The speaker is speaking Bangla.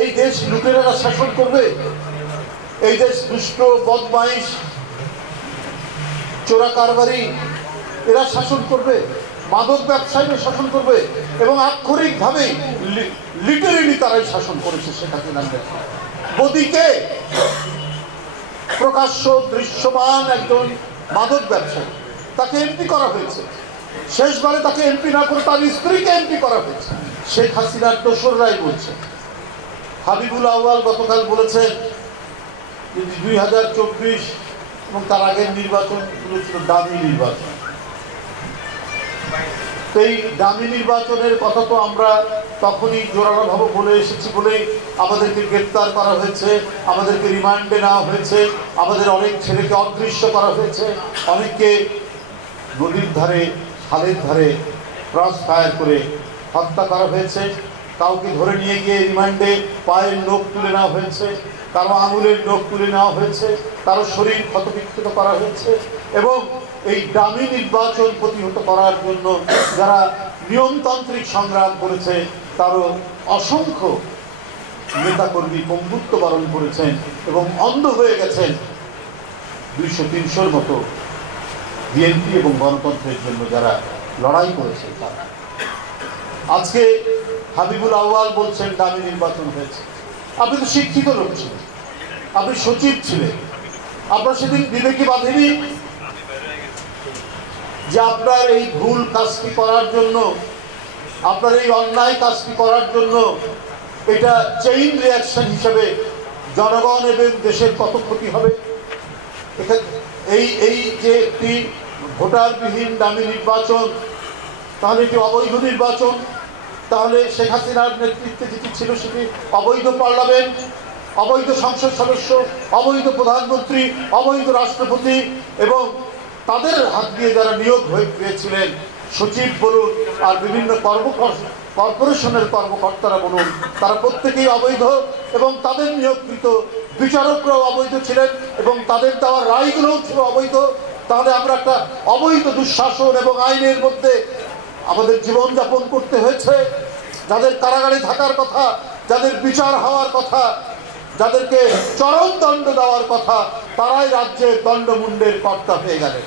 এই দেশ লুটেরারা শাসন করবে? এই দেশ দুষ্ট বদমাইশ চোরা কারবারি এরা শাসন করবে? মাদক ব্যবসায়ীরা শাসন করবে? এবং আক্ষরিকভাবেই লিটারেলি তারাই শাসন করেছে শেখ হাসিনার নেতৃত্বে। মোদিকে প্রকাশ্য দৃশ্যমান একজন মাদক ব্যবসায়ী, তাকে এমপি করা হয়েছে। শেষবারে তাকে এমপি না করে তার স্ত্রীকে এমপি করা হয়েছে। শেখ হাসিনার দোসররাই বলছে। হাবিবুল আউয়াল গতকাল বলেছেন যে 2024 এবং তার আগের নির্বাচনগুলো ছিল দামি নির্বাচন। এই দামি নির্বাচনের কথা তো আমরা তখনই জোরালোভাবে বলে এসেছি বলেই আমাদেরকে গ্রেপ্তার করা হয়েছে, আমাদেরকে রিমান্ডে নেওয়া হয়েছে, আমাদের অনেক ছেলেকে অদৃশ্য করা হয়েছে, অনেককে নদীর ধারে খালের ধারে ক্রস ফায়ার করে হত্যা করা হয়েছে, কাউকে ধরে নিয়ে গিয়ে রিমান্ডে পায়ের নখ তুলে নেওয়া হয়েছে, কারো আঙুলের নখ তুলে নেওয়া হয়েছে, কারো শরীর ক্ষতবিক্ষত করা হয়েছে। এবং এই দামি নির্বাচন প্রতিহত করার জন্য যারা নিয়মতান্ত্রিক সংগ্রাম করেছে তারও অসংখ্য নেতাকর্মী পঙ্গুত্ব বরণ করেছেন এবং অন্ধ হয়ে গেছেন। 200-300-র মতো বিএনপি এবং গণতন্ত্রের জন্য যারা লড়াই করেছে তারা। আজকে হাবিবুল আউয়াল বলছেন দামি নির্বাচন হয়েছে। আপনি তো শিক্ষিত লোক ছিলেন, আপনি সচিব ছিলেন, আপনার সেদিন বিবেকে বাঁধেনি যে আপনার এই ভুল কাজটি করার জন্য, আপনার এই অন্যায় কাজটি করার জন্য এটা চেইন রিয়াকশন হিসেবে জনগণ এবং দেশের কত ক্ষতি হবে? এই যে একটি ভোটারবিহীন দামি নির্বাচন, তাহলে এটি অবৈধ নির্বাচন। তাহলে শেখ হাসিনার নেতৃত্বে যেটি ছিল সেটি অবৈধ পার্লামেন্ট, অবৈধ সংসদ সদস্য, অবৈধ প্রধানমন্ত্রী, অবৈধ রাষ্ট্রপতি এবং তাদের হাত দিয়ে যারা নিয়োগ হয়েছিলেন, সচিব বলুন আর বিভিন্ন কর্পোরেশনের কর্মকর্তারা বলুন, তারা প্রত্যেকেই অবৈধ এবং তাদের নিয়োগকৃত বিচারকরাও অবৈধ ছিলেন এবং তাদের দেওয়া রায়গুলোও ছিল অবৈধ। তাহলে আমরা একটা অবৈধ দুঃশাসন এবং আইনের মধ্যে আমাদের জীবনযাপন করতে হয়েছে। যাদের কারাগারে থাকার কথা, যাদের বিচার হওয়ার কথা, যাদেরকে চরম দণ্ড দেওয়ার কথা, তারাই রাজ্যের দণ্ডমুণ্ডের কর্তা হয়ে গেলেন।